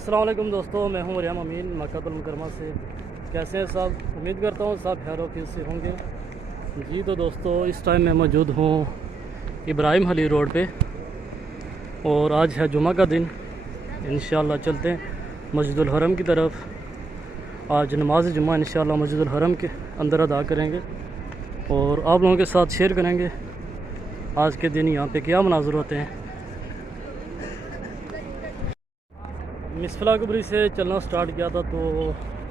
अस्सलाम वालेकुम दोस्तों, मैं हूं मरियम अमीन मक्कातुल मुकर्रमा से। कैसे हैं सब? उम्मीद करता हूं सब खैर वफीत से होंगे। जी तो दोस्तों, इस टाइम मैं मौजूद हूं इब्राहिम हली रोड पे और आज है जुमा का दिन। इंशाअल्लाह चलते हैं मस्जिदुल हरम की तरफ। आज नमाज जुमा इंशाअल्लाह मस्जिदुल हरम के अंदर अदा करेंगे और आप लोगों के साथ शेयर करेंगे आज के दिन यहाँ पे क्या मनाज़र होते हैं। मिसफला कुबरी से चलना स्टार्ट किया था तो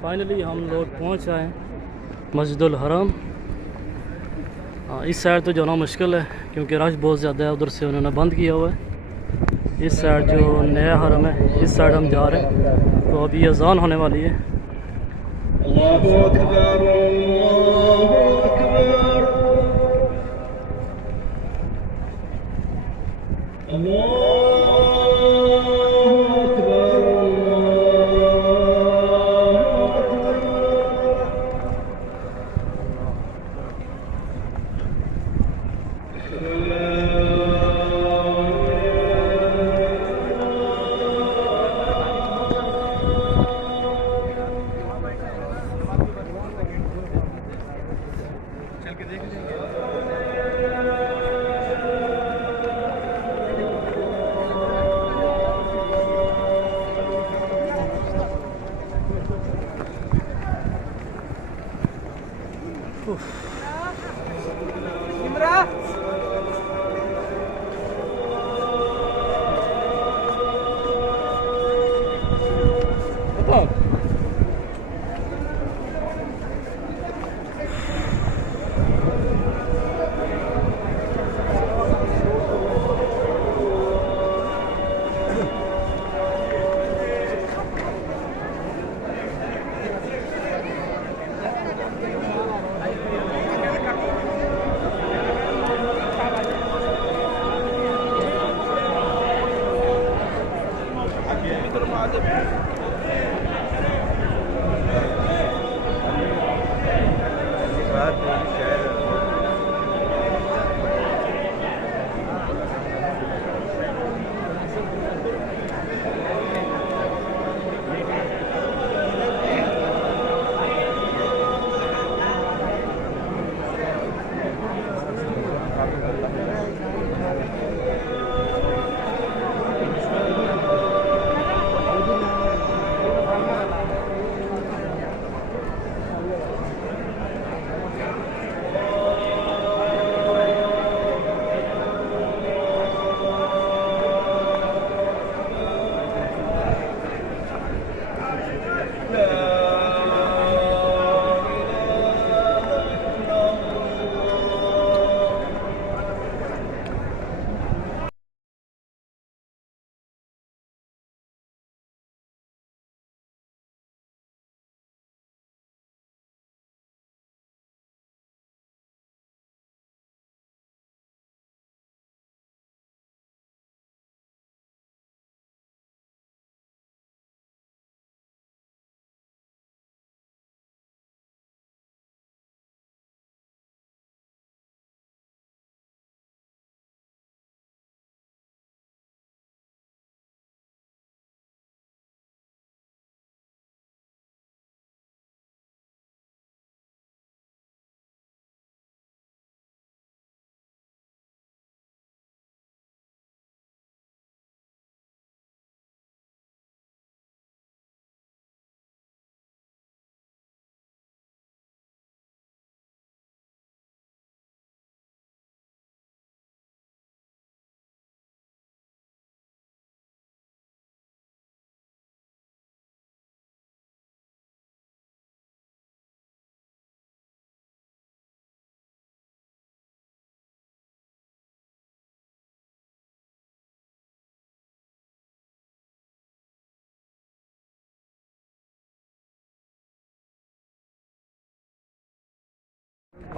फाइनली हम लोग पहुँच आए मस्जिदुल हरम। इस साइड तो जाना मुश्किल है क्योंकि रश बहुत ज़्यादा है, उधर से उन्होंने बंद किया हुआ है। इस साइड जो नया हरम है इस साइड हम जा रहे हैं। तो अभी अज़ान होने वाली है। अल्लाहु अकबर, अल्लाहु अकबर, अल्लाहु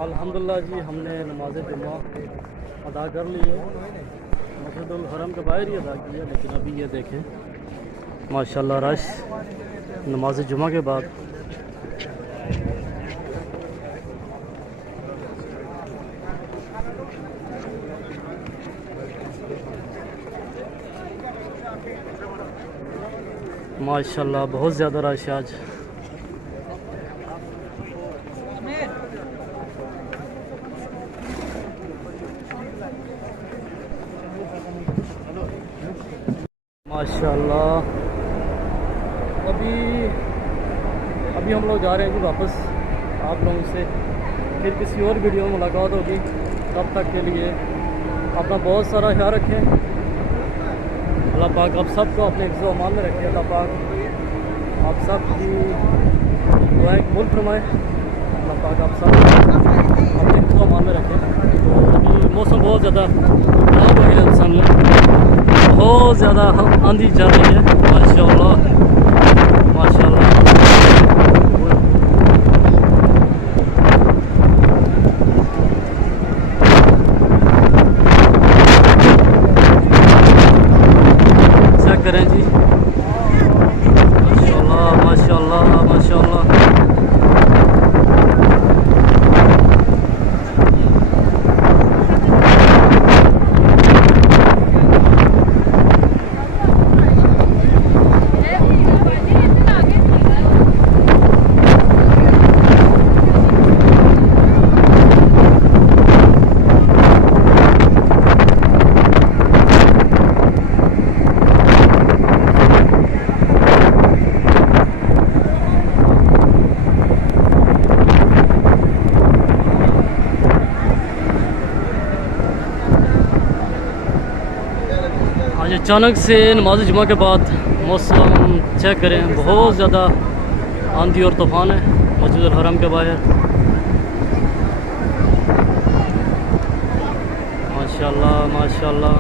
अल्हम्दुलिल्लाह जी, हमने नमाज जुमा अदा कर ली है। मस्जिदुल हरम के बाहर ही अदा की है, लेकिन अभी ये देखें माशाल्लाह रश नमाज जुमा के बाद। माशाल्लाह बहुत ज़्यादा रश है आज। माशाल्लाह अभी हम लोग जा रहे हैं जी वापस। आप लोगों से फिर किसी और वीडियो में मुलाकात होगी। तब तक के लिए अपना बहुत सारा ख्याल रखें। अल्लाह पाक आप सबको अपने हिफ्ज़ व अमान में रखें। अल्लाह पाक आप सब की दुआएं कबूल फरमाए। अल्लाह पाक आप सब अपने हिफ्ज़ व अमान में रखें। तो अभी मौसम बहुत ज़्यादा ख़राब हो गया है, सामने बहुत ज़्यादा आंधी चल रही है। माशाल्लाह माशाल्लाह। चेक करें जी, माशाल्लाह माशाल्लाह माशाल्लाह। आज अचानक से नमाज जुमा के बाद मौसम चेक करें, बहुत ज़्यादा आंधी और तूफ़ान है मस्जिद हरम के बाहर। माशाल्लाह माशाल्लाह।